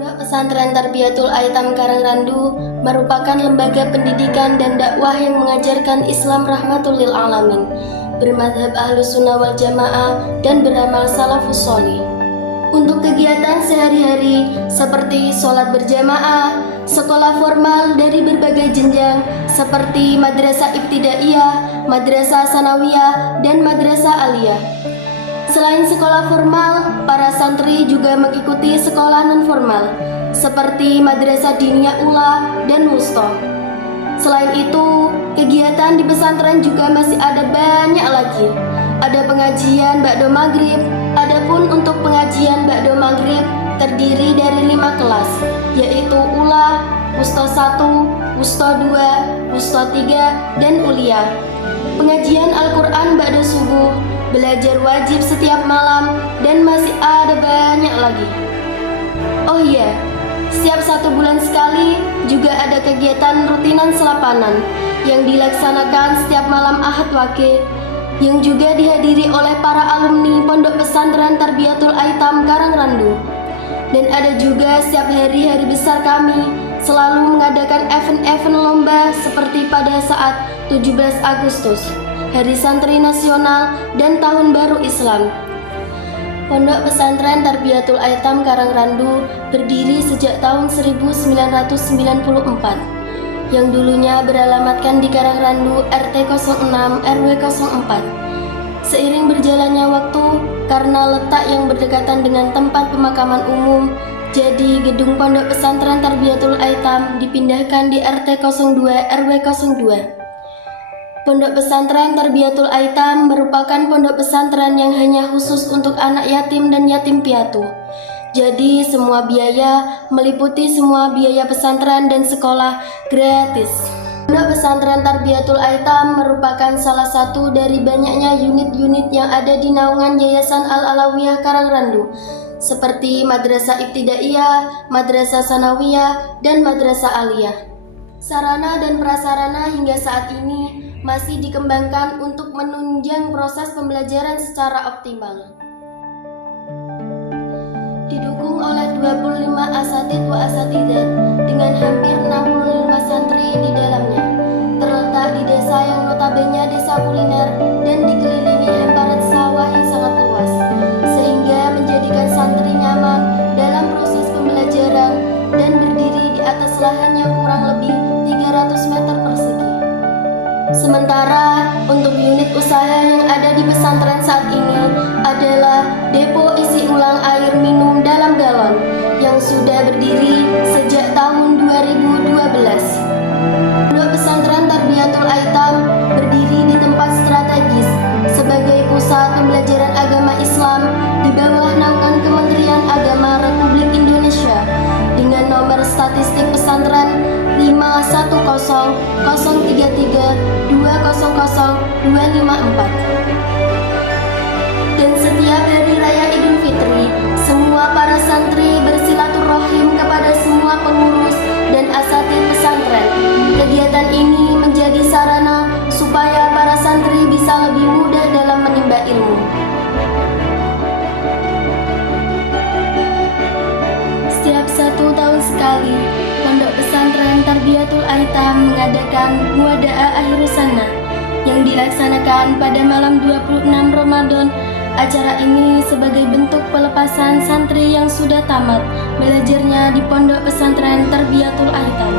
Pondok Pesantren Tarbiyatul Aitam Karangrandu merupakan lembaga pendidikan dan dakwah yang mengajarkan Islam rahmatul lil alamin, bermadhab Ahlus Sunnah wal Jamaah dan beramal salafus sholih. Untuk kegiatan sehari-hari seperti sholat berjamaah, sekolah formal dari berbagai jenjang seperti madrasah ibtidaiyah, madrasah sanawiyah, dan madrasah aliyah. Selain sekolah formal, para santri juga mengikuti sekolah non-formal seperti madrasah diniyah ula dan wusta. Selain itu, kegiatan di pesantren juga masih ada banyak lagi. Ada pengajian ba'da maghrib. Adapun untuk pengajian ba'da maghrib terdiri dari 5 kelas, yaitu ula, wusta 1, wusta 2, wusta 3, dan ulia. Pengajian Al-Quran ba'da subuh, belajar wajib setiap malam, dan masih ada banyak lagi. Oh iya, setiap 1 bulan sekali juga ada kegiatan rutinan selapanan yang dilaksanakan setiap malam Ahad Wage, yang juga dihadiri oleh para alumni Pondok Pesantren Tarbiyatul Aitam Karangrandu. Dan ada juga setiap hari-hari besar kami selalu mengadakan event-event lomba seperti pada saat 17 Agustus, Hari Santri Nasional, dan Tahun Baru Islam. Pondok Pesantren Tarbiyatul Aitam Karangrandu berdiri sejak tahun 1994, yang dulunya beralamatkan di Karangrandu RT 06 RW 04. Seiring berjalannya waktu, karena letak yang berdekatan dengan tempat pemakaman umum, jadi gedung Pondok Pesantren Tarbiyatul Aitam dipindahkan di RT 02 RW 02. Pondok Pesantren Tarbiyatul Aitam merupakan pondok pesantren yang hanya khusus untuk anak yatim dan yatim piatu. Jadi semua biaya meliputi semua biaya pesantren dan sekolah gratis. Pondok Pesantren Tarbiyatul Aitam merupakan salah satu dari banyaknya unit-unit yang ada di naungan Yayasan Al-Alawiyah Karangrandu, seperti Madrasah Ibtidaiyah, Madrasah Sanawiyah, dan Madrasah Aliyah. Sarana dan prasarana hingga saat ini masih dikembangkan untuk menunjang proses pembelajaran secara optimal. Didukung oleh 25 asatidz wa asatidzat dengan hampir 65 santri di dalamnya. Terletak di desa yang notabene desa kuliner dan dikelilingi hamparan sawah yang sangat luas, sehingga menjadikan santri nyaman dalam proses pembelajaran dan berdiri di atas lahan yang kurang lebih 300 meter persegi. Sementara untuk unit usaha yang ada di pesantren saat ini adalah depo isi ulang air minum dalam galon yang sudah berdiri sejak tahun 2012. Pondok Pesantren Tarbiyatul Aitam berdiri di tempat strategis sebagai pusat pembelajaran agama Islam di bawah naungan Kementerian Agama Republik Indonesia dengan nomor statistik pesantren 51033200254. Dan setiap hari raya Idul Fitri, semua para santri bersilaturahim kepada semua pengurus dan asatidz pesantren. Kegiatan ini menjadi sarana supaya para santri bisa lebih mudah dalam menimba ilmu. Setiap 1 tahun sekali, Pondok Pesantren Tarbiyatul Aitam mengadakan Muwada'ah Akhirus Sanah yang dilaksanakan pada malam 26 Ramadan. Acara ini sebagai bentuk pelepasan santri yang sudah tamat belajarnya di Pondok Pesantren Tarbiyatul Aitam.